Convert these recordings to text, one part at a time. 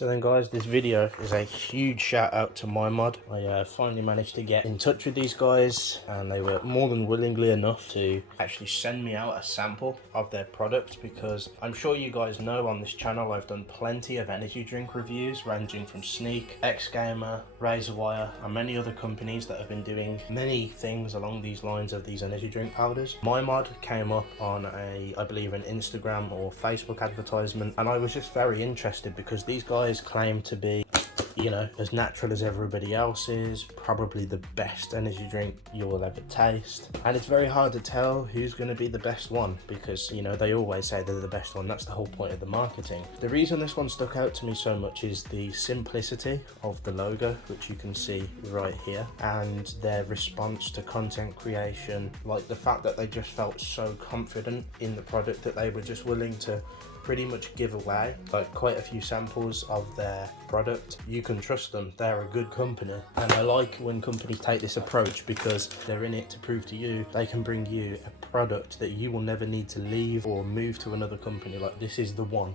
So then guys, this video is a huge shout out to MyMod. I finally managed to get in touch with these guys and they were more than willingly enough to actually send me out a sample of their product, because I'm sure you guys know on this channel I've done plenty of energy drink reviews ranging from Sneak, X-Gamer, Razorwire and many other companies that have been doing many things along these lines of these energy drink powders. MyMod came up on I believe an Instagram or Facebook advertisement, and I was just very interested because these guys claim to be, you know, as natural as everybody else is, probably the best energy drink you'll ever taste. And it's very hard to tell who's going to be the best one because, you know, they always say they're the best one. That's the whole point of the marketing. The reason this one stuck out to me so much is the simplicity of the logo, which you can see right here, and their response to content creation, like the fact that they just felt so confident in the product that they were just willing to pretty much give away like quite a few samples of their product. You can trust them, they're a good company, and I like when companies take this approach because they're in it to prove to you they can bring you a product that you will never need to leave or move to another company. Like, this is the one.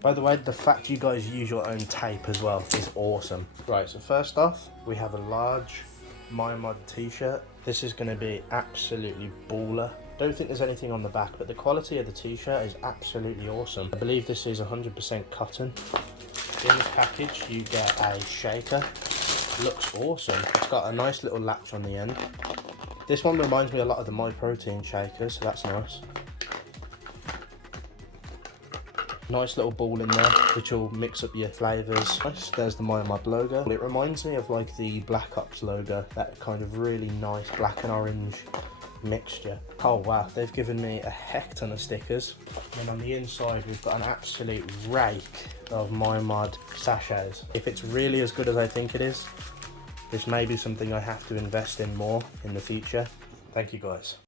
By the way, the fact you guys use your own tape as well is awesome. Right, so first off we have a large MyMod t-shirt. This is going to be absolutely baller. Don't think there's anything on the back, but the quality of the t-shirt is absolutely awesome. I believe this is 100% cotton. In this package you get a shaker. Looks awesome. It's got a nice little latch on the end. This one reminds me a lot of the MyProtein shakers, so that's nice. Nice little ball in there which will mix up your flavours. Nice. There's the MyMod logo. It reminds me of like the Black Ops logo, that kind of really nice black and orange mixture. Oh wow, they've given me a heck ton of stickers, and on the inside we've got an absolute rake of MyMod sachets. If it's really as good as I think it is, this may be something I have to invest in more in the future. Thank you guys.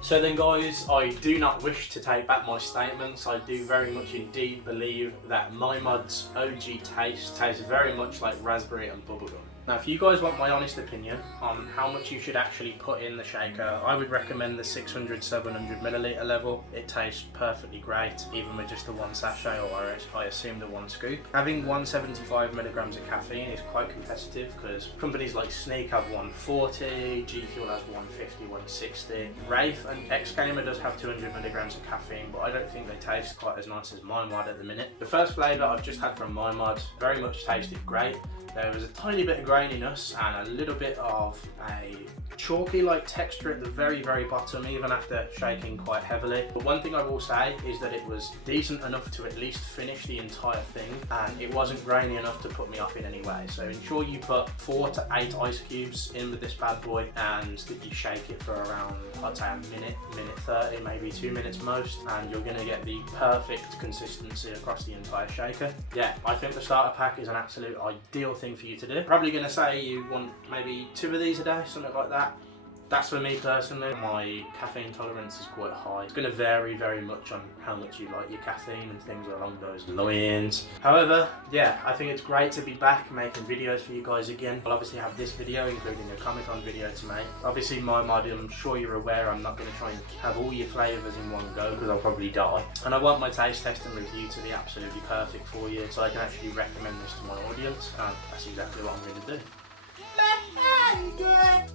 So then guys, I do not wish to take back my statements. I do very much indeed believe that MyMod's OG taste tastes very much like raspberry and bubblegum. Now if you guys want my honest opinion on how much you should actually put in the shaker, I would recommend the 600-700 milliliter level. It tastes perfectly great, even with just the one sachet, or I assume the one scoop. Having 175 milligrams of caffeine is quite competitive because companies like Sneak have 140, G Fuel has 150, 160. Rafe and X-Gamer does have 200 milligrams of caffeine, but I don't think they taste quite as nice as MyMod at the minute. The first flavour I've just had from MyMod very much tasted great. There was a tiny bit of graininess and a little bit of a chalky-like texture at the very bottom, even after shaking quite heavily. But one thing I will say is that it was decent enough to at least finish the entire thing, and it wasn't grainy enough to put me off in any way. So ensure you put 4 to 8 ice cubes in with this bad boy, and that you shake it for around, I'd say, a minute 30, maybe 2 minutes most, and you're gonna get the perfect consistency across the entire shaker. Yeah, I think the starter pack is an absolute ideal thing for you to do. Probably gonna say you want maybe 2 of these a day, something like that. That's for me personally. My caffeine tolerance is quite high. It's going to vary very much on how much you like your caffeine and things along those lines. However, yeah, I think it's great to be back making videos for you guys again. I'll obviously have this video, including a Comic-Con video to make. Obviously, MyMod, I'm sure you're aware, I'm not going to try and have all your flavours in one go because I'll probably die. And I want my taste test and review to be absolutely perfect for you, so I can actually recommend this to my audience, and that's exactly what I'm going to do.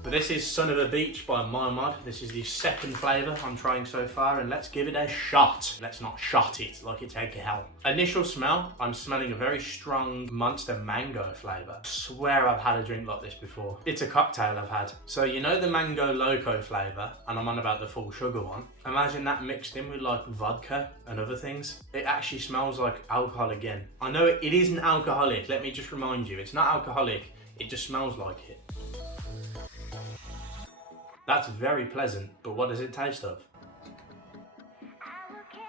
But this is Son of a Beach by MyMod. This is the second flavour I'm trying so far, and let's give it a shot. Let's not shot it like it's alcohol. Initial smell, I'm smelling a very strong Monster mango flavour. I swear I've had a drink like this before. It's a cocktail I've had. So you know the mango loco flavour, and I'm on about the full sugar one. Imagine that mixed in with like vodka and other things. It actually smells like alcohol again. I know it isn't alcoholic, let me just remind you, it's not alcoholic. It just smells like it. That's very pleasant, but what does it taste of?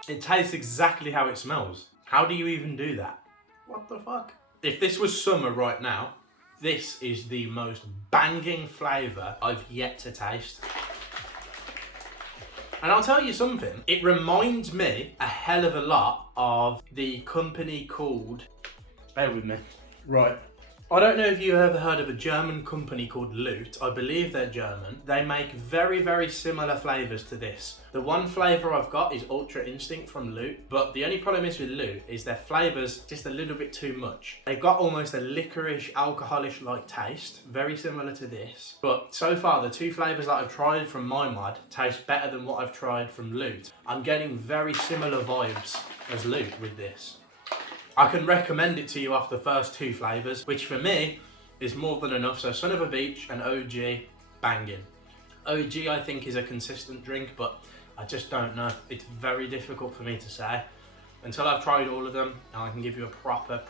It tastes exactly how it smells. How do you even do that? What the fuck? If this was summer right now, This is the most banging flavour I've yet to taste. And I'll tell you something, it reminds me a hell of a lot of the company called, bear with me. Right. I don't know if you've ever heard of a German company called Loot. I believe they're German. They make very, very similar flavours to this. The one flavour I've got is Ultra Instinct from Loot, but the only problem is with Loot is their flavours just a little bit too much. They've got almost a licorice, alcoholish-like taste, very similar to this. But so far, the two flavours that I've tried from MyMod taste better than what I've tried from Loot. I'm getting very similar vibes as Loot with this. I can recommend it to you off the first two flavours, which for me is more than enough. So Son of a Beach and OG, banging. OG I think is a consistent drink, but I just don't know. It's very difficult for me to say. Until I've tried all of them and I can give you a proper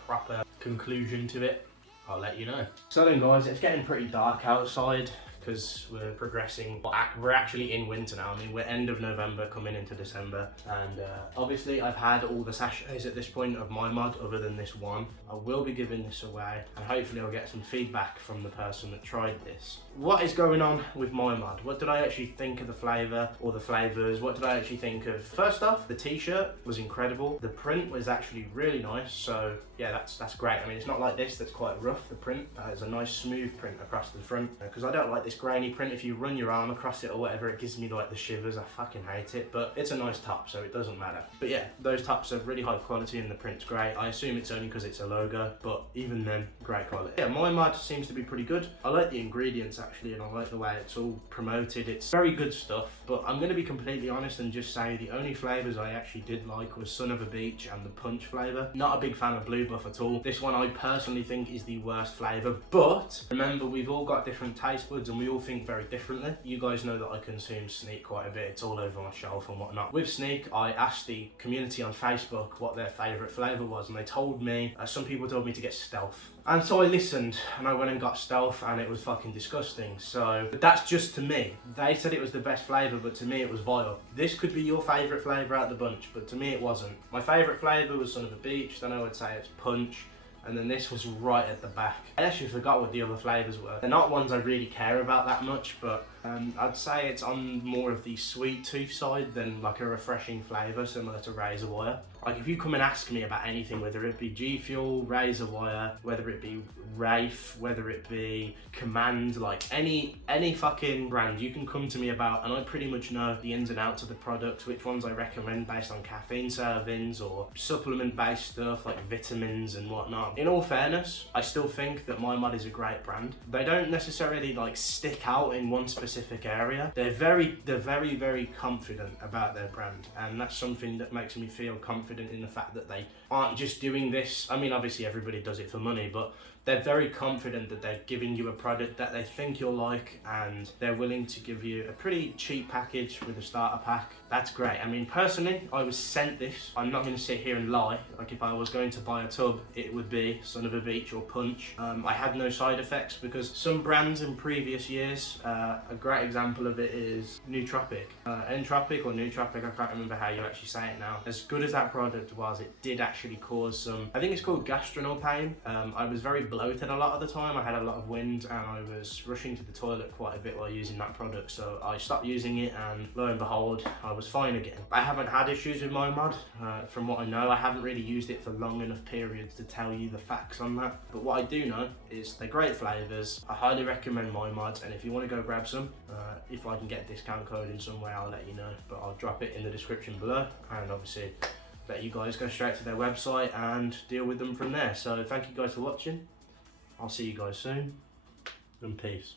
conclusion to it, I'll let you know. So then guys, it's getting pretty dark outside because we're progressing. We're actually in winter now. I mean, we're end of November coming into December, and obviously I've had all the sachets at this point of MyMod other than this one. I will be giving this away and hopefully I'll get some feedback from the person that tried this. What is going on with MyMod? What did I actually think of the flavour or the flavours? What did I actually think of? First off, the t-shirt was incredible. The print was actually really nice, so yeah, that's great. I mean, it's not like this that's quite rough, the print. It's a nice smooth print across the front, because I don't like this grainy print. If you run your arm across it or whatever, it gives me like the shivers. I fucking hate it, but it's a nice top, so it doesn't matter. But yeah, those tops are really high quality and the print's great. I assume it's only because it's a logo, but even then, great quality. Yeah, MyMod seems to be pretty good. I like the ingredients actually, and I like the way it's all promoted. It's very good stuff, but I'm going to be completely honest and just say the only flavours I actually did like was Son of a Beach and the punch flavour. Not a big fan of Blue Buff at all. This one I personally think is the worst flavour, but remember, we've all got different taste buds and we all think very differently. You guys know that I consume Sneak quite a bit. It's all over my shelf and whatnot. With Sneak, I asked the community on Facebook what their favourite flavour was, and they told me, some people told me to get Stealth. And so I listened and I went and got Stealth, and it was fucking disgusting. So, but that's just to me. They said it was the best flavour, but to me it was vile. This could be your favourite flavour out of the bunch, but to me it wasn't. My favourite flavour was Son of a Beach, then I would say it's Punch, and then this was right at the back. I actually forgot what the other flavours were. They're not ones I really care about that much, but I'd say it's on more of the sweet tooth side than like a refreshing flavour similar to Razor Wire. Like if you come and ask me about anything, whether it be G Fuel, Razor Wire, whether it be Rafe, whether it be Command, like any fucking brand you can come to me about, and I pretty much know the ins and outs of the products, which ones I recommend based on caffeine servings or supplement based stuff like vitamins and whatnot. In all fairness, I still think that MyMod is a great brand. They don't necessarily like stick out in one specific area. They're very confident about their brand, and that's something that makes me feel confident in the fact that they aren't just doing this. I mean, obviously everybody does it for money, but they're very confident that they're giving you a product that they think you'll like, and they're willing to give you a pretty cheap package with a starter pack. That's great. I mean, personally, I was sent this. I'm not going to sit here and lie. Like if I was going to buy a tub, it would be Son of a Beach or Punch. I had no side effects, because some brands in previous years, a great example of it is Nootropic. Entropic or Nootropic, I can't remember how you actually say it now. As good as that product was, it did actually cause some, I think it's called gastrinal pain. I was very bloated a lot of the time. I had a lot of wind and I was rushing to the toilet quite a bit while using that product, so I stopped using it, and lo and behold, I was fine again. I haven't had issues with MyMod. From what I know, I haven't really used it for long enough periods to tell you the facts on that, but what I do know is they're great flavours. I highly recommend MyMod, and if you want to go grab some, if I can get a discount code in some way, I'll let you know, but I'll drop it in the description below, and obviously let you guys go straight to their website and deal with them from there. So thank you guys for watching. I'll see you guys soon, and peace.